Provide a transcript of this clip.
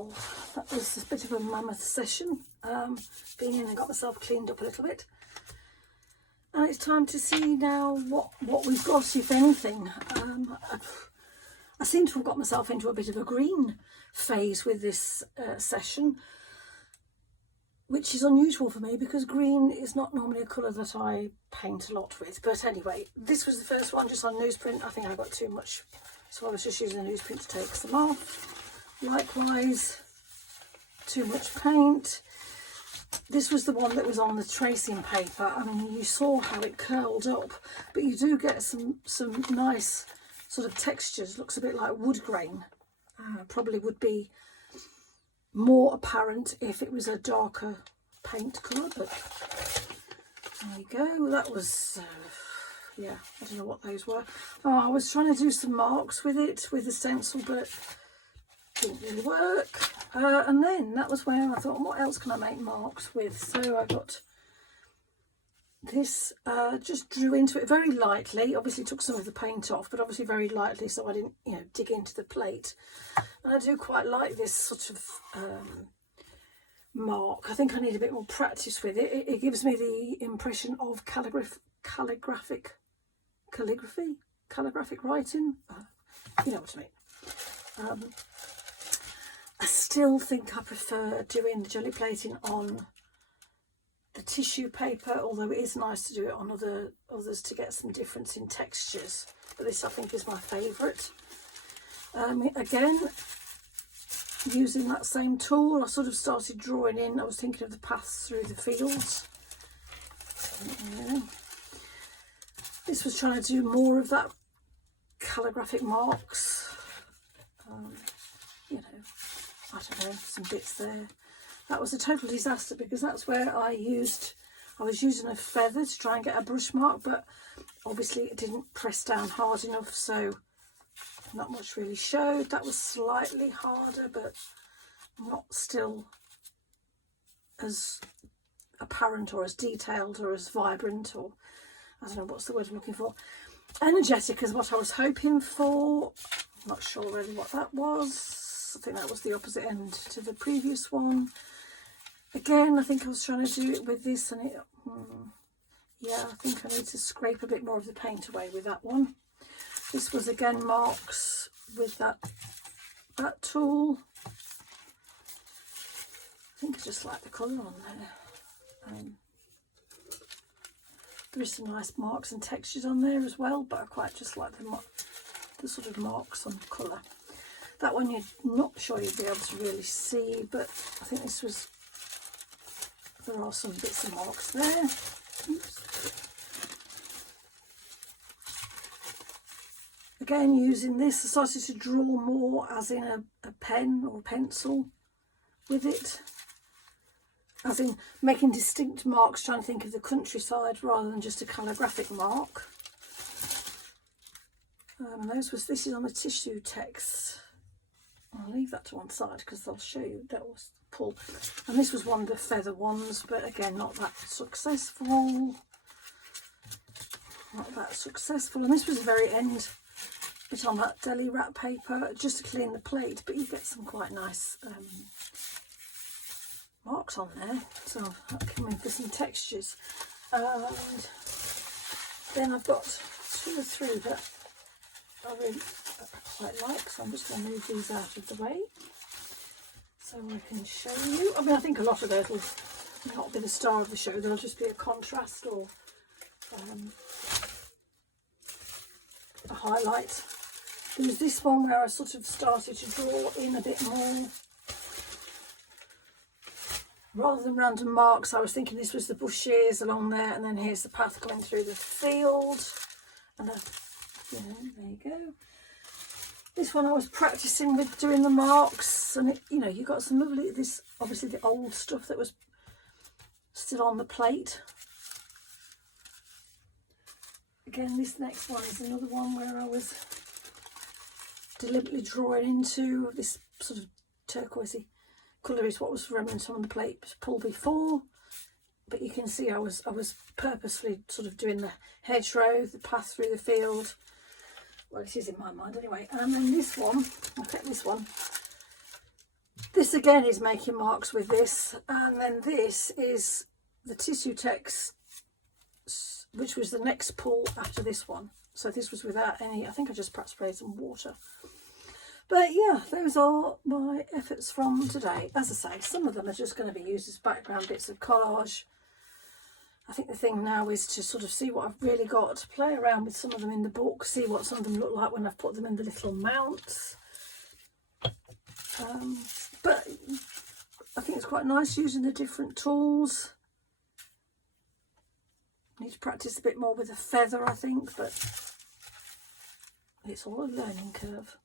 well, that was a bit of a mammoth session. Been in and got myself cleaned up a little bit. And it's time to see now what we've got, if anything. I seem to have got myself into a bit of a green phase with this session, which is unusual for me because green is not normally a colour that I paint a lot with. But anyway, this was the first one just on newsprint. I think I got too much, so I was just using the newsprint to take some off. Likewise, too much paint. This was the one that was on the tracing paper. I mean, you saw how it curled up, but you do get some nice sort of textures. Looks a bit like wood grain. Probably would be more apparent if it was a darker paint colour, but there you go. That was, yeah, I don't know what those were. Oh, I was trying to do some marks with it, with the stencil, but didn't really work. And then that was where I thought, what else can I make marks with? So I got this, just drew into it very lightly. Obviously took some of the paint off, but obviously very lightly, so I didn't, you know, dig into the plate. And I do quite like this sort of mark. I think I need a bit more practice with it. It gives me the impression of calligraphic writing. You know what I mean. I still think I prefer doing the jelly plating on the tissue paper, although it is nice to do it on others to get some difference in textures. But this, I think, is my favourite. Again, using that same tool, I sort of started drawing in. I was thinking of the paths through the fields. Yeah. This was trying to do more of that calligraphic marks. You know, I don't know, some bits there. That was a total disaster because that's where I was using a feather to try and get a brush mark, but obviously it didn't press down hard enough, so not much really showed. That was slightly harder, but not still as apparent or as detailed or as vibrant, or I don't know what's the word I'm looking for. Energetic is what I was hoping for. I'm not sure really what that was. I think that was the opposite end to the previous one. Again, I think I was trying to do it with this, and yeah, I think I need to scrape a bit more of the paint away with that one. This was again marks with that tool. I think I just like the colour on there. There is some nice marks and textures on there as well, but I quite just like the sort of marks on colour. That one you're not sure you'd be able to really see, but I think this was, there are some bits of marks there. Oops. Again, using this, I started to draw more as in a pen or a pencil with it. As in making distinct marks, trying to think of the countryside rather than just a calligraphic mark. This is on the tissue text. I'll leave that to one side because I'll show you that was pull. And this was one of the feather ones, but again, not that successful. Not that successful. And this was the very end bit on that deli wrap paper, just to clean the plate, but you get some quite nice marks on there. So I'm coming for some textures. And then I've got 2 or 3 that I really quite like, so I'm just going to move these out of the way so I can show you. I mean, I think a lot of those will not be the star of the show, they'll just be a contrast or a highlight. There was this one where I sort of started to draw in a bit more. Rather than random marks, I was thinking this was the bushes along there, and then here's the path going through the field. And there you go. This one I was practicing with doing the marks, and it, you know, you got some lovely, this obviously the old stuff that was still on the plate. Again, this next one is another one where I was deliberately drawing into this sort of turquoisey colour is what was remnant on the plate pull before, but you can see I was purposefully sort of doing the hedgerow, the path through the field. Well, it is in my mind anyway. And then this one, I'll take this one. This again is making marks with this, and then this is the tissue text, which was the next pull after this one. So this was without any, I think I just perhaps sprayed some water. But yeah, those are my efforts from today. As I say, some of them are just going to be used as background bits of collage. I think the thing now is to sort of see what I've really got, to play around with some of them in the book, see what some of them look like when I've put them in the little mounts. But I think it's quite nice using the different tools. Need to practice a bit more with the feather, I think, but it's all a learning curve.